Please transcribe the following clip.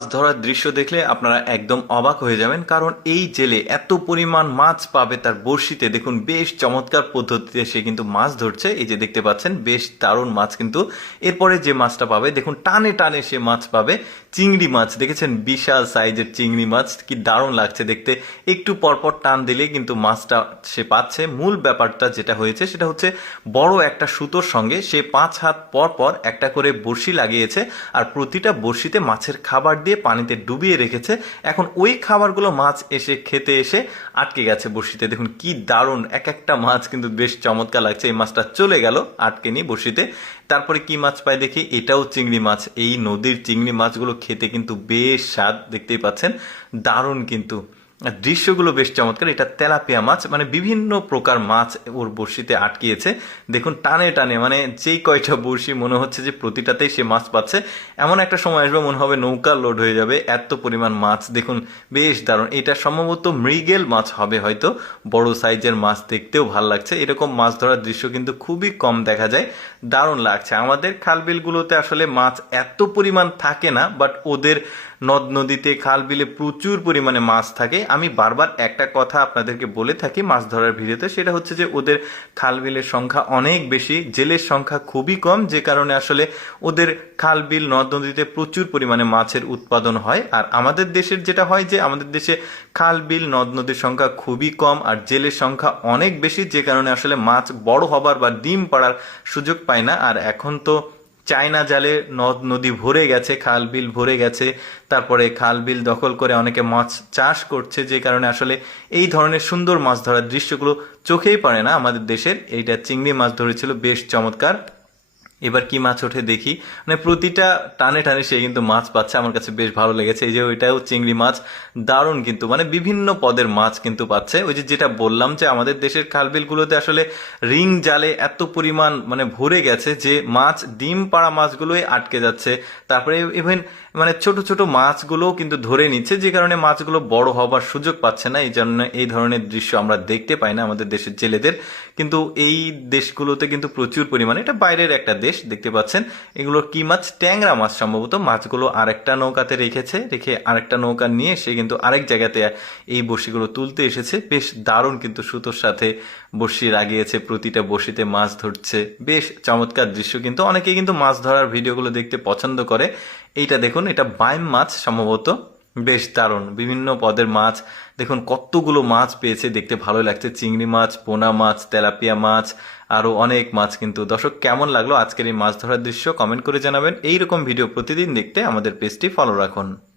ধরার দৃশ্য দেখলে আপনারা একদম অবাক হয়ে যাবেন, কারণ এই জেলে এত পরিমাণ মাছ পাবে তার বড়শিতে। দেখুন বেশ চমৎকার পদ্ধতিতে সে কিন্তু মাছ ধরছে। এই যে দেখতে পাচ্ছেন বেশ দারুণ মাছ কিন্তু। এরপরে যে মাছটা পাবে দেখুন টানে টানে সে মাছ পাবে চিংড়ি মাছ। দেখেছেন বিশাল সাইজের চিংড়ি মাছ, কি দারুণ লাগছে দেখতে। একটু পরপর টান দিলে কিন্তু মাছটা সে পাচ্ছে। মূল ব্যাপারটা যেটা হয়েছে সেটা হচ্ছে বড় একটা সুতোর সঙ্গে সে 5 হাত পর পর একটা করে বড়শি লাগিয়েছে, আর প্রতিটা বড়শিতে মাছের খাবার দিয়ে পানিতে ডুবিয়ে রেখেছে। এখন ওই খাবারগুলো মাছ এসে খেতে এসে আটকে গেছে বড়শিতে। দেখুন কি দারুণ, এক একটা মাছ কিন্তু বেশ চমৎকার লাগছে। এই মাছটা চলে গেল আটকে নি বড়শিতে। তারপরে কি মাছ পাই দেখি, এটাও চিংড়ি মাছ। এই নদীর চিংড়ি মাছগুলো খেতে কিন্তু বেশ স্বাদ, দেখতেই পাচ্ছেন দারুণ কিন্তু। আর দৃশ্যগুলো বেশ চমৎকার। এটা তেলাপিয়া মাছ, মানে বিভিন্ন প্রকার মাছ ওর বড়শিতে আটকিয়েছে। দেখুন টানে টানে, মানে যেই কয়টা বড়শি মনে হচ্ছে যে প্রতিটাতেই সে মাছ পাচ্ছে। এমন একটা সময় আসবে মনে হবে নৌকা লোড হয়ে যাবে, এত পরিমাণ মাছ। দেখুন বেশ দারুণ। এটা সম্ভবত মৃগেল মাছ হবে হয়তো, বড় সাইজের মাছ, দেখতেও ভাল লাগছে। এরকম মাছ ধরার দৃশ্য কিন্তু খুবই কম দেখা যায়, দারুণ লাগছে। আমাদের খালবিলগুলোতে আসলে মাছ এত পরিমাণ থাকে না, বাট ওদের নদ নদীতে খাল বিলে প্রচুর পরিমাণে মাছ থাকে। আমি বারবার একটা কথা আপনাদেরকে বলে থাকি মাছ ধরার ভিডিওতে, সেটা হচ্ছে যে ওদের খাল বিলের সংখ্যা অনেক বেশি, জেলের সংখ্যা খুবই কম, যে কারণে আসলে ওদের খাল বিল নদ নদীতে প্রচুর পরিমাণে মাছের উৎপাদন হয়। আর আমাদের দেশের যেটা হয় যে আমাদের দেশে খাল বিল নদ নদীর সংখ্যা খুবই কম আর জেলের সংখ্যা অনেক বেশি, যে কারণে আসলে মাছ বড় হবার বা ডিম পাড়ার সুযোগ পায় না। আর এখন তো চায়না জালে নদ নদী ভরে গেছে, খাল বিল ভরে গেছে। তারপরে খাল বিল দখল করে অনেকে মাছ চাষ করছে, যে কারণে আসলে এই ধরনের সুন্দর মাছ ধরার দৃশ্যগুলো চোখেই পড়ে না আমাদের দেশের। এইটা চিংড়ি মাছ ধরেছিল, বেশ চমৎকার। এবার কি মাছ ওঠে দেখি। মানে প্রতিটা টানে টানে সে কিন্তু মাছ পাচ্ছে, আমার কাছে বেশ ভালো লেগেছে। এই যে ওইটাও চিংড়ি মাছ, দারুণ কিন্তু, মানে বিভিন্ন পদের মাছ কিন্তু পাচ্ছে। ওই যে যেটা বললাম যে আমাদের দেশের খালবিলগুলোতে আসলে রিং জালে এত পরিমাণ মানে ভরে গেছে যে মাছ, ডিম পাড়া মাছগুলোই আটকে যাচ্ছে। তারপরে ইভেন মানে ছোট ছোট মাছগুলোও কিন্তু ধরে নিচ্ছে, যে কারণে মাছগুলো বড় হবার সুযোগ পাচ্ছে না। এই জন্য এই ধরনের দৃশ্য আমরা দেখতে পাই না আমাদের দেশের জেলেদের। কিন্তু এই দেশগুলোতে কিন্তু প্রচুর পরিমাণে, এটা বাইরের একটা দেশ, দেখতে পাচ্ছেন এগুলো কি মাছ, ট্যাংরা মাছ সম্ভবত। মাছগুলো আরেকটা নৌকাতে রেখে আরেকটা নৌকা নিয়ে সে কিন্তু আরেক জায়গাতে এই বড়শিগুলো তুলতে এসেছে। বেশ দারুণ কিন্তু, সুতোর সাথে বড়শি লাগিয়েছে, প্রতিটা বড়শিতে মাছ ধরছে। বেশ চমৎকার দৃশ্য কিন্তু। অনেকেই কিন্তু মাছ ধরার ভিডিওগুলো দেখতে পছন্দ করে। এইটা দেখুন, এটা বাইম মাছ সম্ভবত, বেশ দারুণ বিভিন্ন পদের মাছ। দেখুন কতগুলো মাছ পেয়েছে, দেখতে ভালো লাগছে। চিংড়ি মাছ, পোনা মাছ, তেলাপিয়া মাছ, আরো অনেক মাছ কিন্তু। দর্শক কেমন লাগলো আজকের এই মাছ ধরার দৃশ্য কমেন্ট করে জানাবেন। এইরকম ভিডিও প্রতিদিন দেখতে আমাদের পেজটি ফলো রাখুন।